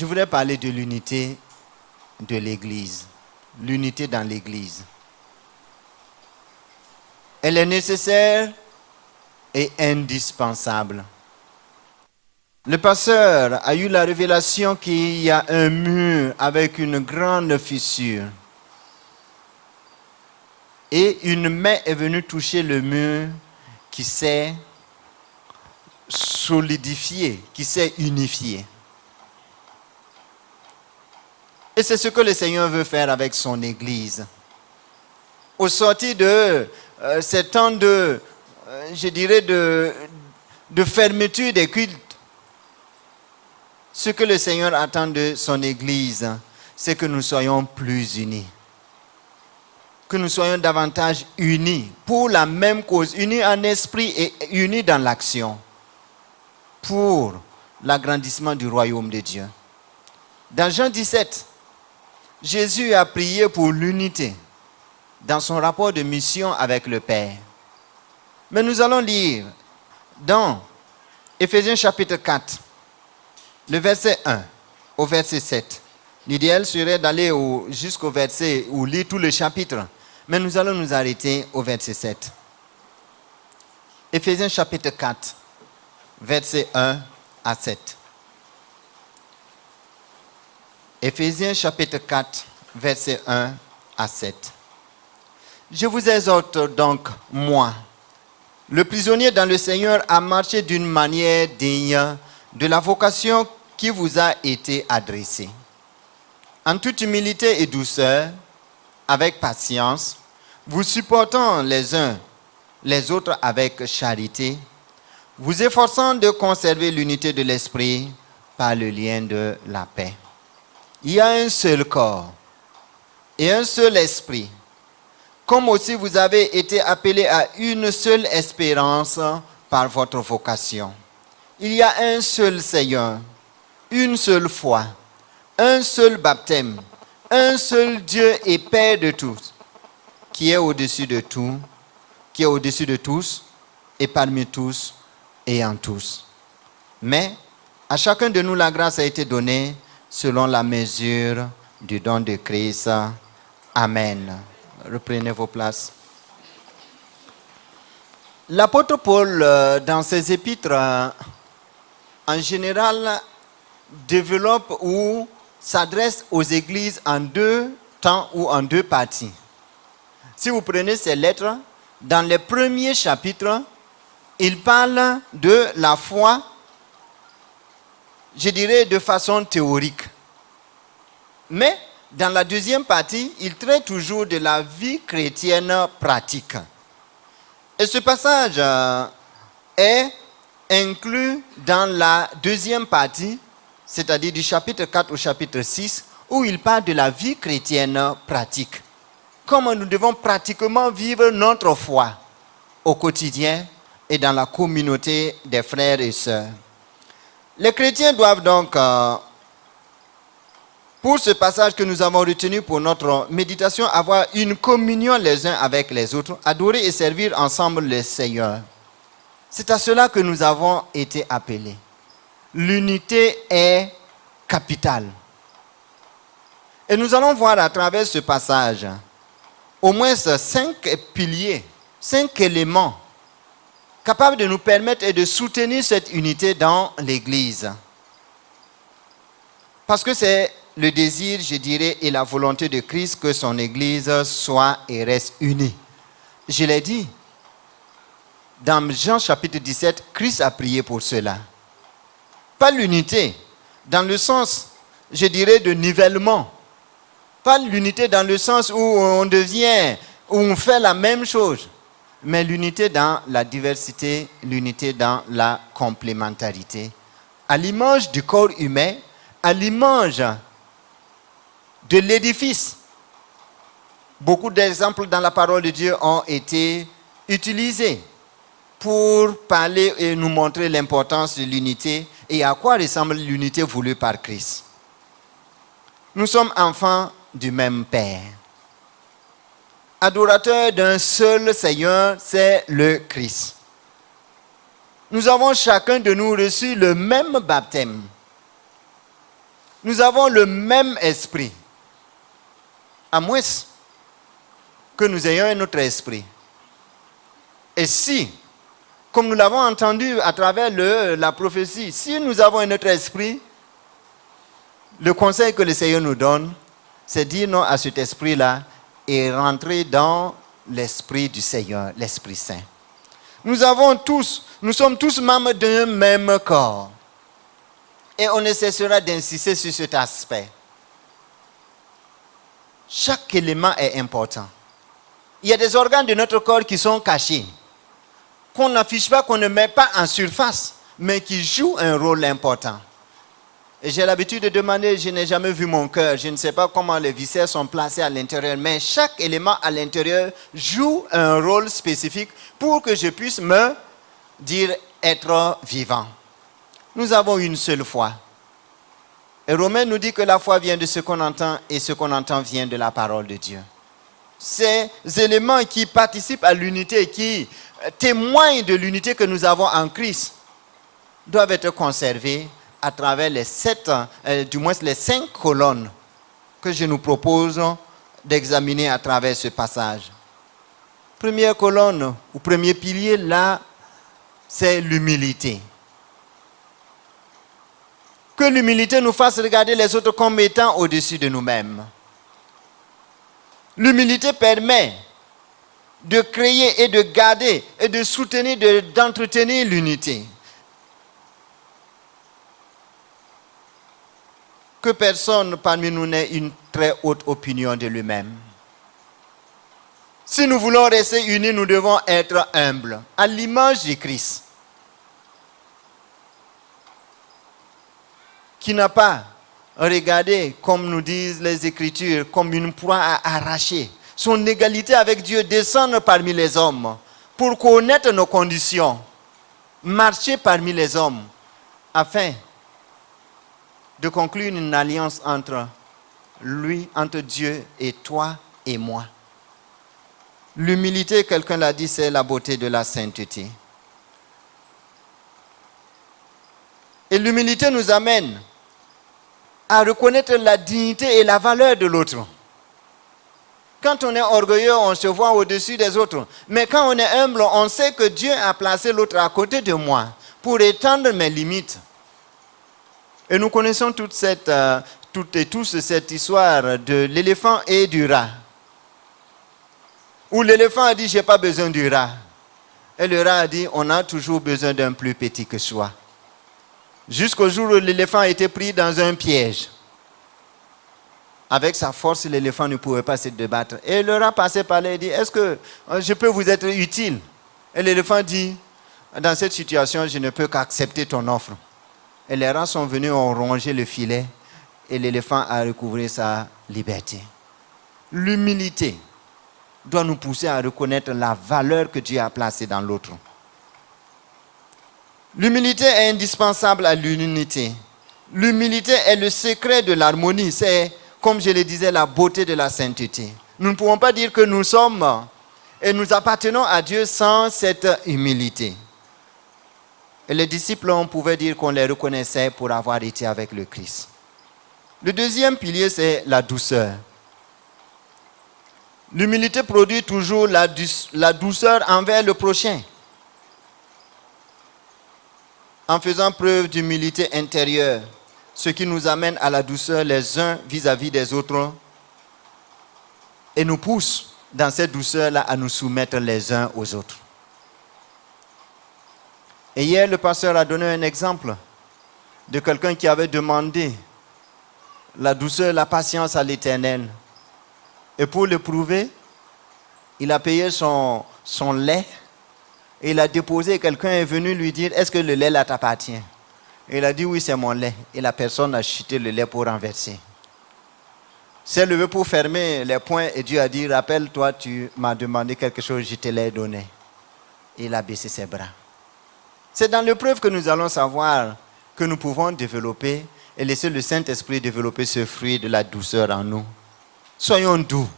Je voudrais parler de l'unité de l'Église. L'unité dans l'Église. Elle est nécessaire et indispensable. Le pasteur a eu la révélation qu'il y a un mur avec une grande fissure. Et une main est venue toucher le mur qui s'est solidifié, qui s'est unifié. Et c'est ce que le Seigneur veut faire avec son Église. Au sortir de ces temps de fermeture des cultes, ce que le Seigneur attend de son Église, c'est que nous soyons plus unis. Que nous soyons davantage unis pour la même cause, unis en esprit et unis dans l'action, pour l'agrandissement du royaume de Dieu. Dans Jean 17, Jésus a prié pour l'unité dans son rapport de mission avec le Père. Mais nous allons lire dans Éphésiens chapitre 4, le verset 1 au verset 7. L'idéal serait d'aller jusqu'au verset ou lire tout le chapitre. Mais nous allons nous arrêter au verset 7. Éphésiens chapitre 4, verset 1 à 7. Éphésiens chapitre 4, verset 1 à 7. Je vous exhorte donc, moi, le prisonnier dans le Seigneur, à marcher d'une manière digne de la vocation qui vous a été adressée, en toute humilité et douceur, avec patience, vous supportant les uns les autres avec charité, vous efforçant de conserver l'unité de l'esprit par le lien de la paix. Il y a un seul corps et un seul esprit, comme aussi vous avez été appelés à une seule espérance par votre vocation. Il y a un seul Seigneur, une seule foi, un seul baptême, un seul Dieu et Père de tous, qui est au-dessus de tout, qui est au-dessus de tous, et parmi tous, et en tous. Mais à chacun de nous, la grâce a été donnée selon la mesure du don de Christ. Amen. Reprenez vos places. L'apôtre Paul, dans ses épîtres, en général, développe ou s'adresse aux églises en deux temps ou en deux parties. Si vous prenez ces lettres, dans les premiers chapitres, il parle de la foi, je dirais de façon théorique. Mais dans la deuxième partie, il traite toujours de la vie chrétienne pratique. Et ce passage est inclus dans la deuxième partie, c'est-à-dire du chapitre 4 au chapitre 6, où il parle de la vie chrétienne pratique. Comment nous devons pratiquement vivre notre foi au quotidien et dans la communauté des frères et sœurs. Les chrétiens doivent donc, pour ce passage que nous avons retenu pour notre méditation, avoir une communion les uns avec les autres, adorer et servir ensemble le Seigneur. C'est à cela que nous avons été appelés. L'unité est capitale. Et nous allons voir à travers ce passage au moins 5 piliers, 5 éléments capables de nous permettre et de soutenir cette unité dans l'Église. Parce que c'est le désir, je dirais, et la volonté de Christ que son Église soit et reste unie. Je l'ai dit, dans Jean chapitre 17, Christ a prié pour cela. Pas l'unité, dans le sens, je dirais, de nivellement. Pas l'unité dans le sens où on devient, où on fait la même chose, mais l'unité dans la diversité, l'unité dans la complémentarité. À l'image du corps humain, à l'image de l'édifice. Beaucoup d'exemples dans la parole de Dieu ont été utilisés pour parler et nous montrer l'importance de l'unité et à quoi ressemble l'unité voulue par Christ. Nous sommes enfants du même Père. Adorateur d'un seul Seigneur, c'est le Christ. Nous avons chacun de nous reçu le même baptême. nous avons le même esprit. À moins que nous ayons un autre esprit. Et si, comme nous l'avons entendu à travers la prophétie, si nous avons un autre esprit, le conseil que le Seigneur nous donne, c'est dire non à cet esprit-là et rentrer dans l'esprit du Seigneur, l'Esprit Saint. Nous sommes tous membres d'un même corps. Et on ne cessera d'insister sur cet aspect. Chaque élément est important. Il y a des organes de notre corps qui sont cachés, qu'on n'affiche pas, qu'on ne met pas en surface, mais qui jouent un rôle important. Et j'ai l'habitude de demander, je n'ai jamais vu mon cœur, je ne sais pas comment les viscères sont placés à l'intérieur, mais chaque élément à l'intérieur joue un rôle spécifique pour que je puisse me dire être vivant. Nous avons une seule foi. Et Romains nous dit que la foi vient de ce qu'on entend et ce qu'on entend vient de la parole de Dieu. Ces éléments qui participent à l'unité, qui témoignent de l'unité que nous avons en Christ, doivent être conservés à travers les 5 colonnes que je nous propose d'examiner à travers ce passage. Première colonne ou premier pilier, là, c'est l'humilité. Que l'humilité nous fasse regarder les autres comme étant au-dessus de nous-mêmes. L'humilité permet de créer et de garder et de soutenir, d'entretenir l'unité. Que personne parmi nous n'ait une très haute opinion de lui-même. Si nous voulons rester unis, nous devons être humbles, à l'image de Christ, qui n'a pas regardé, comme nous disent les Écritures, comme une proie à arracher. Son égalité avec Dieu, descendre parmi les hommes pour connaître nos conditions, marcher parmi les hommes, afin de conclure une alliance entre lui, entre Dieu et toi et moi. L'humilité, quelqu'un l'a dit, c'est la beauté de la sainteté. Et l'humilité nous amène à reconnaître la dignité et la valeur de l'autre. Quand on est orgueilleux, on se voit au-dessus des autres. Mais quand on est humble, on sait que Dieu a placé l'autre à côté de moi pour étendre mes limites. Et nous connaissons toutes et tous cette histoire de l'éléphant et du rat. Où l'éléphant a dit, je n'ai pas besoin du rat. Et le rat a dit, on a toujours besoin d'un plus petit que soi. Jusqu'au jour où l'éléphant a été pris dans un piège. Avec sa force, l'éléphant ne pouvait pas se débattre. Et le rat passait par là et dit, est-ce que je peux vous être utile? Et l'éléphant dit, dans cette situation, je ne peux qu'accepter ton offre. Et les rats sont venus, ont rongé le filet et l'éléphant a recouvré sa liberté. L'humilité doit nous pousser à reconnaître la valeur que Dieu a placée dans l'autre. L'humilité est indispensable à l'unité. L'humilité est le secret de l'harmonie. C'est, comme je le disais, la beauté de la sainteté. Nous ne pouvons pas dire que nous sommes et nous appartenons à Dieu sans cette humilité. Et les disciples, on pouvait dire qu'on les reconnaissait pour avoir été avec le Christ. Le deuxième pilier, c'est la douceur. L'humilité produit toujours la douceur envers le prochain. En faisant preuve d'humilité intérieure, ce qui nous amène à la douceur les uns vis-à-vis des autres et nous pousse dans cette douceur-là à nous soumettre les uns aux autres. Et hier, le pasteur a donné un exemple de quelqu'un qui avait demandé la douceur, la patience à l'Éternel. Et pour le prouver, il a payé son lait et il a déposé. Quelqu'un est venu lui dire, est-ce que le lait là t'appartient? Et il a dit, oui, c'est mon lait. Et la personne a chuté le lait pour renverser. S'est levé pour fermer les poings et Dieu a dit, rappelle-toi, tu m'as demandé quelque chose, je te l'ai donné. Et il a baissé ses bras. C'est dans l'épreuve que nous allons savoir que nous pouvons développer et laisser le Saint-Esprit développer ce fruit de la douceur en nous. Soyons doux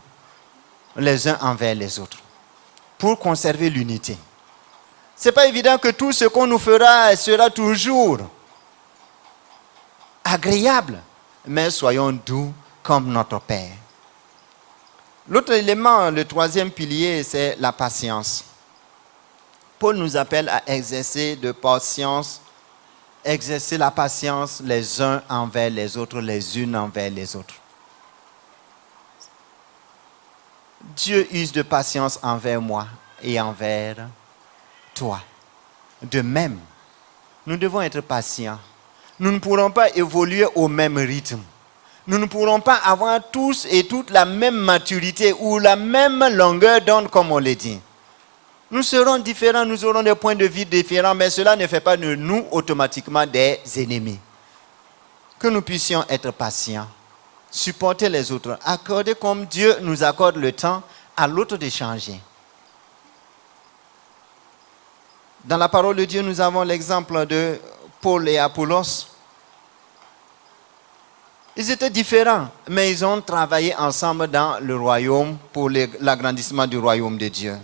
les uns envers les autres pour conserver l'unité. Ce n'est pas évident que tout ce qu'on nous fera sera toujours agréable. mais soyons doux comme notre Père. L'autre élément, le troisième pilier, c'est la patience. Paul nous appelle à exercer la patience les uns envers les autres, les unes envers les autres. Dieu use de patience envers moi et envers toi. De même, nous devons être patients. Nous ne pourrons pas évoluer au même rythme. Nous ne pourrons pas avoir tous et toutes la même maturité ou la même longueur d'onde, comme on le dit. Nous serons différents, nous aurons des points de vue différents, mais cela ne fait pas de nous automatiquement des ennemis. Que nous puissions être patients, supporter les autres, accorder comme Dieu nous accorde le temps à l'autre de changer. Dans la parole de Dieu, nous avons l'exemple de Paul et Apollos. Ils étaient différents, mais ils ont travaillé ensemble dans le royaume pour l'agrandissement du royaume de Dieu.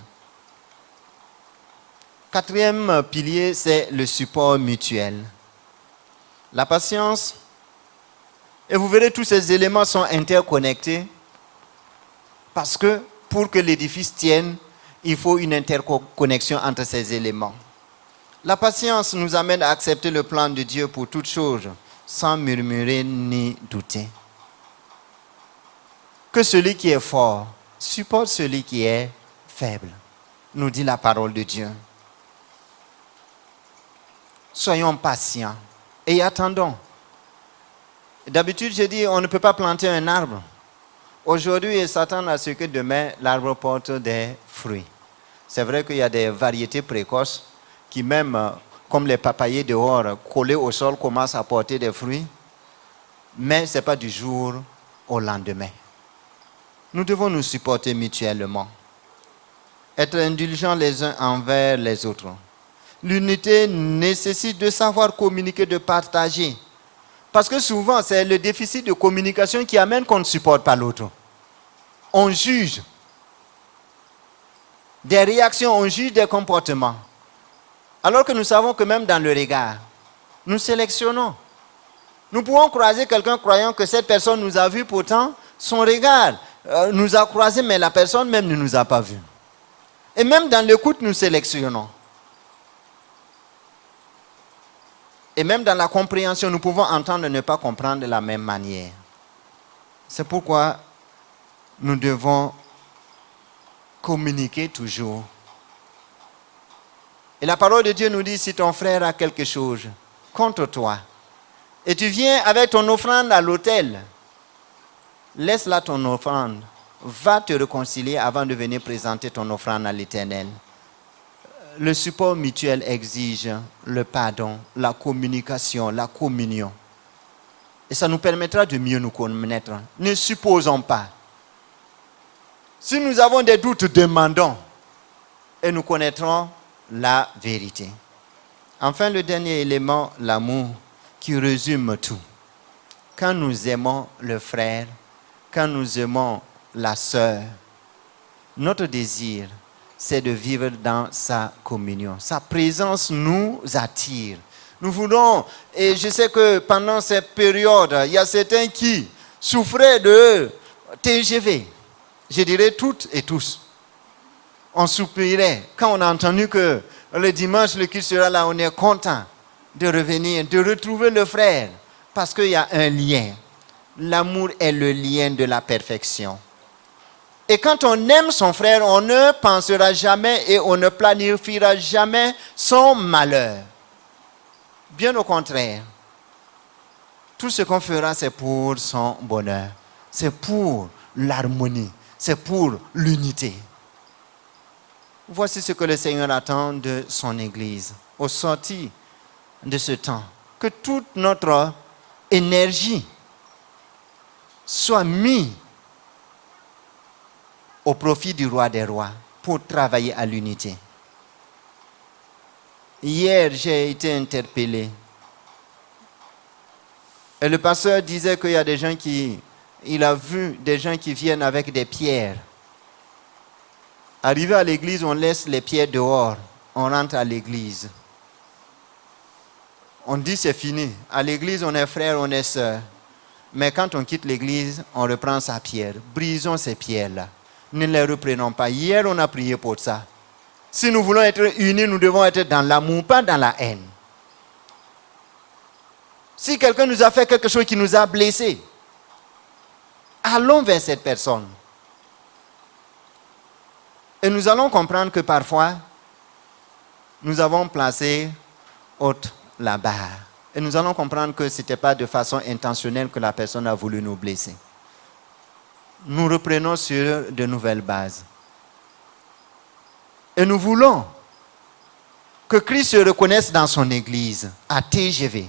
Quatrième pilier, c'est le support mutuel. La patience, et vous verrez tous ces éléments sont interconnectés parce que pour que l'édifice tienne, il faut une interconnexion entre ces éléments. La patience nous amène à accepter le plan de Dieu pour toutes choses, sans murmurer ni douter. Que celui qui est fort supporte celui qui est faible, nous dit la parole de Dieu. Soyons patients et attendons. D'habitude, je dis, on ne peut pas planter un arbre aujourd'hui et s'attendre à ce que demain, l'arbre porte des fruits. C'est vrai qu'il y a des variétés précoces qui même, comme les papayers dehors, collés au sol, commencent à porter des fruits. Mais ce n'est pas du jour au lendemain. Nous devons nous supporter mutuellement. Être indulgents les uns envers les autres. L'unité nécessite de savoir communiquer, de partager. Parce que souvent, c'est le déficit de communication qui amène qu'on ne supporte pas l'autre. On juge des réactions, on juge des comportements. Alors que nous savons que même dans le regard, nous sélectionnons. Nous pouvons croiser quelqu'un croyant que cette personne nous a vus, pourtant son regard nous a croisés, mais la personne même ne nous a pas vus. Et même dans l'écoute, nous sélectionnons. Et même dans la compréhension, nous pouvons entendre et ne pas comprendre de la même manière. C'est pourquoi nous devons communiquer toujours. Et la parole de Dieu nous dit, si ton frère a quelque chose contre toi, et tu viens avec ton offrande à l'autel, laisse là ton offrande, va te réconcilier avant de venir présenter ton offrande à l'Éternel. Le support mutuel exige le pardon, la communication, la communion. Et ça nous permettra de mieux nous connaître. Ne supposons pas. Si nous avons des doutes, demandons. Et nous connaîtrons la vérité. Enfin, le dernier élément, l'amour, qui résume tout. Quand nous aimons le frère, quand nous aimons la sœur, notre désir, c'est de vivre dans sa communion. Sa présence nous attire. Nous voulons, et je sais que pendant cette période, il y a certains qui souffraient de TGV. Je dirais toutes et tous. On soupirait. Quand on a entendu que le dimanche, le culte sera là, on est content de revenir, de retrouver le frère. Parce qu'il y a un lien. L'amour est le lien de la perfection. Et quand on aime son frère, on ne pensera jamais et on ne planifiera jamais son malheur. Bien au contraire. Tout ce qu'on fera, c'est pour son bonheur. C'est pour l'harmonie. C'est pour l'unité. Voici ce que le Seigneur attend de son Église. Au sortir de ce temps, que toute notre énergie soit mise au profit du roi des rois pour travailler à l'unité. Hier, j'ai été interpellé. Et le pasteur disait qu'il y a des gens il a vu des gens qui viennent avec des pierres. Arrivé à l'église, on laisse les pierres dehors. On rentre à l'église. On dit c'est fini. À l'église, on est frères, on est sœurs. Mais quand on quitte l'église, on reprend sa pierre. Brisons ces pierres-là. Ne les reprenons pas. Hier, on a prié pour ça. Si nous voulons être unis, nous devons être dans l'amour, pas dans la haine. Si quelqu'un nous a fait quelque chose qui nous a blessés, allons vers cette personne. Et nous allons comprendre que parfois, nous avons placé haute la barre. Et nous allons comprendre que ce n'était pas de façon intentionnelle que la personne a voulu nous blesser. Nous reprenons sur de nouvelles bases. Et nous voulons que Christ se reconnaisse dans son Église, à TGV,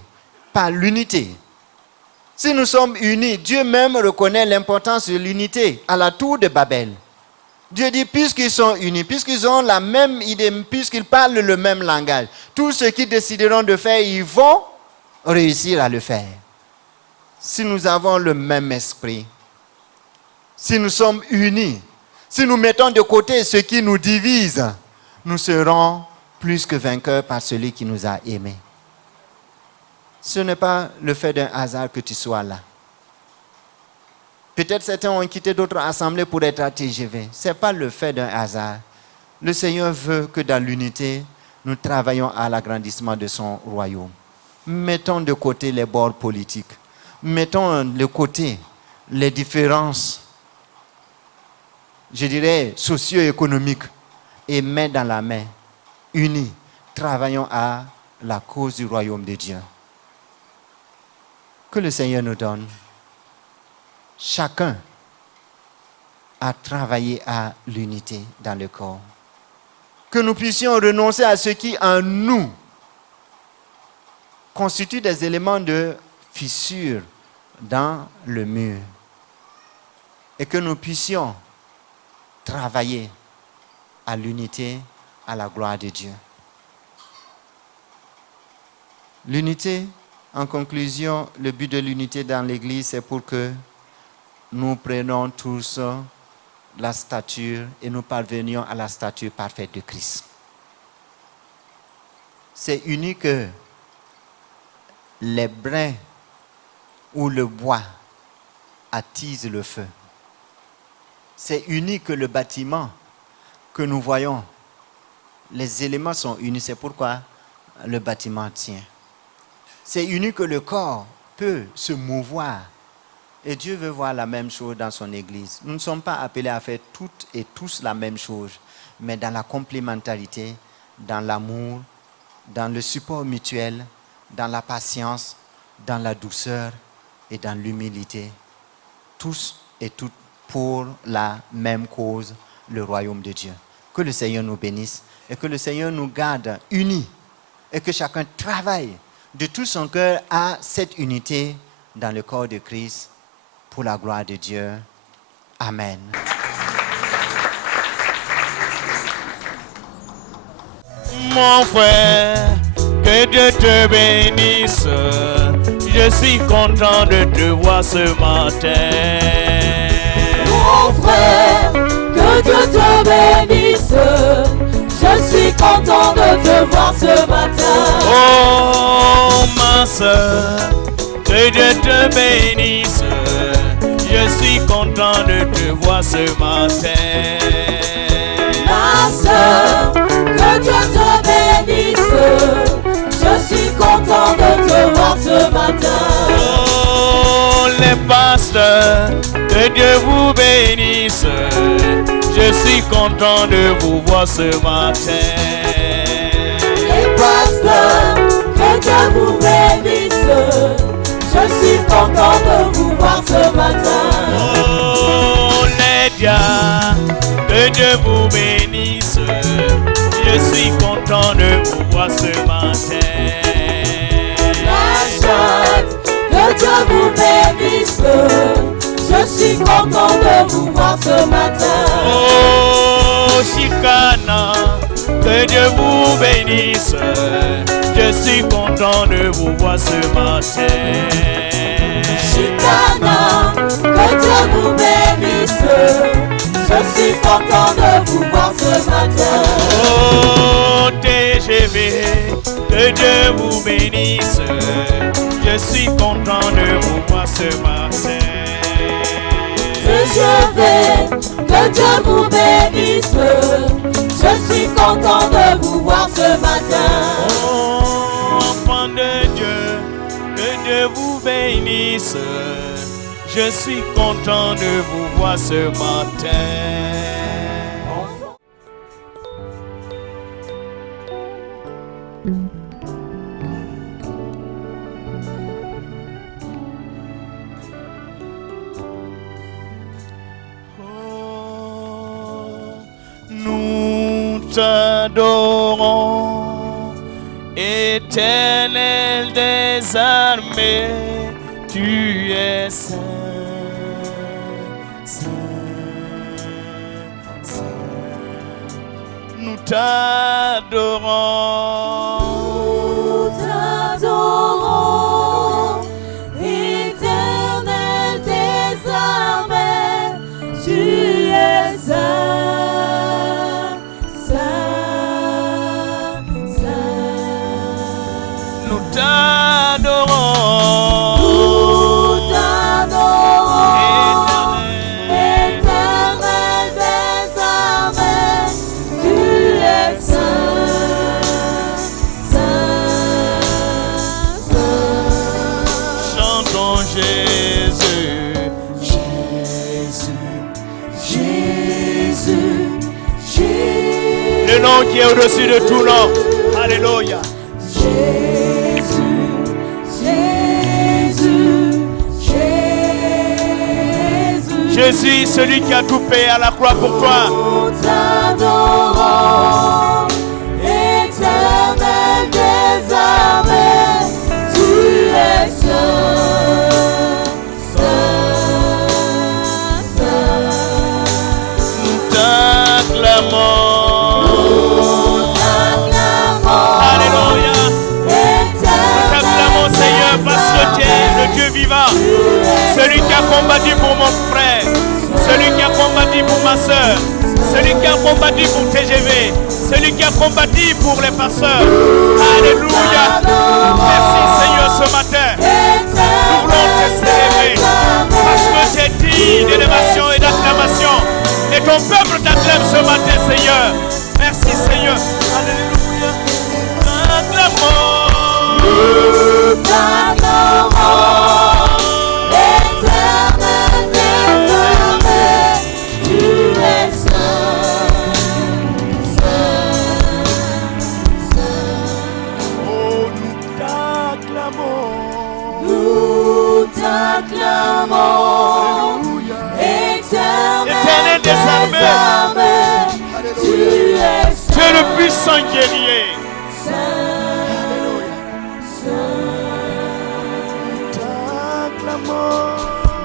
par l'unité. Si nous sommes unis, Dieu même reconnaît l'importance de l'unité à la tour de Babel. Dieu dit, puisqu'ils sont unis, puisqu'ils ont la même idée, puisqu'ils parlent le même langage, tout ce qu'ils décideront de faire, ils vont réussir à le faire. Si nous avons le même esprit, si nous sommes unis, si nous mettons de côté ce qui nous divise, nous serons plus que vainqueurs par celui qui nous a aimés. Ce n'est pas le fait d'un hasard que tu sois là. Peut-être certains ont quitté d'autres assemblées pour être à TGV. Ce n'est pas le fait d'un hasard. Le Seigneur veut que dans l'unité, nous travaillions à l'agrandissement de son royaume. Mettons de côté les bords politiques. Mettons de côté les différences, je dirais, socio-économiques. Et main dans la main, unis, travaillons à la cause du royaume de Dieu. Que le Seigneur nous donne chacun à travailler à l'unité dans le corps. Que nous puissions renoncer à ce qui en nous constitue des éléments de fissure dans le mur. Et que nous puissions travailler à l'unité, à la gloire de Dieu. L'unité, en conclusion, le but de l'unité dans l'Église, c'est pour que nous prenions tous la stature et nous parvenions à la stature parfaite de Christ. C'est unique que les brins ou le bois attisent le feu. C'est unique que le bâtiment que nous voyons, les éléments sont unis, c'est pourquoi le bâtiment tient. C'est unique que le corps peut se mouvoir. Et Dieu veut voir la même chose dans son Église. Nous ne sommes pas appelés à faire toutes et tous la même chose, mais dans la complémentarité, dans l'amour, dans le support mutuel, dans la patience, dans la douceur et dans l'humilité. Tous et toutes pour la même cause, le royaume de Dieu. Que le Seigneur nous bénisse et que le Seigneur nous garde unis et que chacun travaille de tout son cœur à cette unité dans le corps de Christ pour la gloire de Dieu. Amen. Mon frère, que Dieu te bénisse. Je suis content de te voir ce matin. Mon frère, que Dieu te bénisse. Je suis content de te voir ce matin. Oh ma soeur, que Dieu te bénisse. Je suis content de te voir ce matin. Ma soeur, que Dieu te bénisse. Je suis content de te voir ce matin. Oh les pasteurs, que Dieu vous bénisse. Je suis content de vous voir ce matin. Les pasteurs, que Dieu vous bénisse. Je suis content de vous voir ce matin. Oh les diacres, que Dieu vous bénisse. Je suis content de vous voir ce matin. La chante, que Dieu vous bénisse. Je suis content de vous voir ce matin. Oh Chicana, que Dieu vous bénisse. Je suis content de vous voir ce matin. Chicana, que Dieu vous bénisse. Je suis content de vous voir ce matin. Oh TGV, que Dieu vous bénisse. Je suis content de vous voir ce matin. Je vais, que Dieu vous bénisse. Je suis content de vous voir ce matin. Oh, enfant de Dieu, que Dieu vous bénisse. Je suis content de vous voir ce matin. Nous t'adorons, Éternel des armées, tu es saint, saint, saint. Nous t'adorons. Nous t'adorons, Éternel des armées, tu es saint, saint, saint. Nous t'adorons. Nous t'adorons, Éternel des armées, tu es saint, saint, saint. Chantons Jésus, Jésus, Jésus, Jésus, le nom qui est au-dessus de tout nom. Alléluia. Jésus, Jésus, Jésus. Jésus, celui qui a tout payé à la croix pour toi. Nous t'adorons, Éternel des armées, tu es saint, saint, saint. Nous t'acclamons. Nous t'acclamons, Alléluia. Nous t'acclamons, Seigneur, parce que tu es le Dieu vivant. Celui qui a combattu pour mon frère. Celui qui a combattu pour ma soeur. Celui qui a combattu pour TGV. Celui qui a combattu pour les pasteurs. Alléluia. Merci, Seigneur, ce matin. Nous voulons te célébrer. Parce que tu es digne d'élévation et d'acclamation. Et ton peuple t'acclame ce matin, Seigneur. Merci, Seigneur. Alléluia. Acclamons. nous t'acclamons, Éternel des armées, tu es saint, saint, saint. Oh, nous t'acclamons. Nous t'acclamons, Éternel des armées, tu es saint, Tu es le puissant guerrier. saint,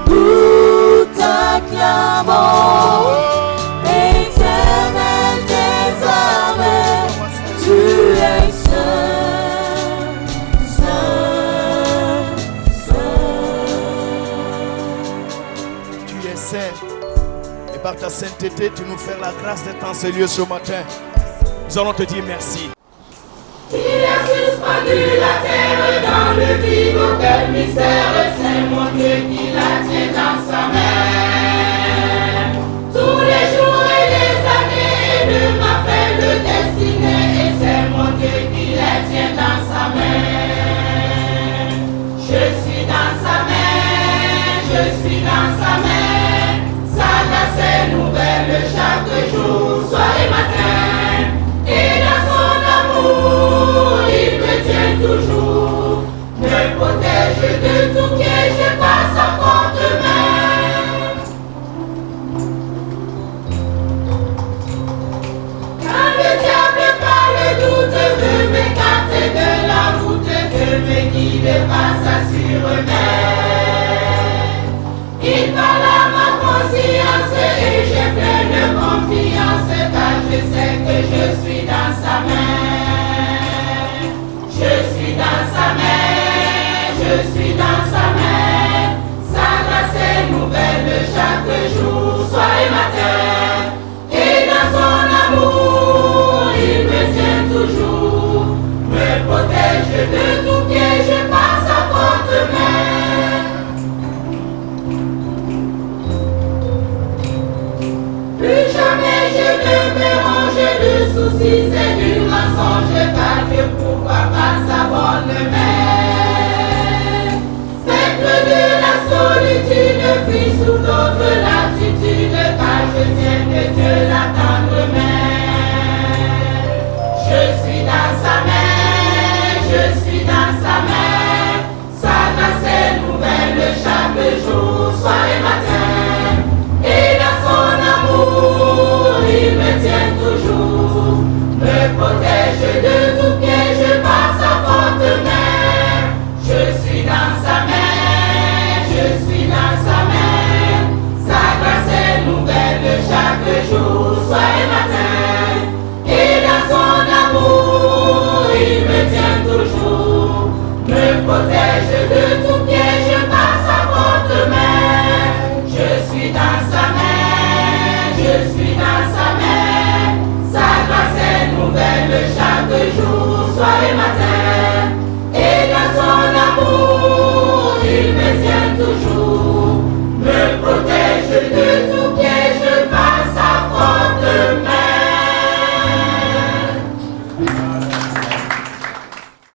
nous t'acclamons, Éternel des armées, tu es saint, saint, saint. Tu es saint. Et par ta sainteté, tu nous fais la grâce d'être en ce lieu ce matin. Nous allons te dire merci. Il a suspendu la terre dans le vide, auquel mystère, c'est mon Dieu qui la tient dans sa main. Tous les jours et les années de ma faible destinée, et c'est mon Dieu qui la tient dans sa main. Je suis dans sa main, je suis dans sa main. Sa grâce est nouvelle chaque jour, soir et matin. Et dans son amour, il me tient toujours, me protège de tout piège par sa forte main. Quand le diable par le doute veut m'écarter de la route, que me guide par sa sûre main. Il parle à ma conscience et j'ai pleine confiance, car je sais que je suis dans sa main. Je suis dans sa main, je suis dans sa main. Sa grâce est nouvelle chaque jour, soir et matin. Et dans son amour, il me tient toujours, me protège de tout piège par sa forte dans sa main. Sa grâce est nouvelle chaque jour, soir et matin. Et dans son amour, il me tient toujours. Me protège de tout piège par sa forte main. Je suis dans sa main, je suis dans sa main. Sa grâce est nouvelle chaque jour, soir et matin. Et dans son amour, il me tient toujours, me protège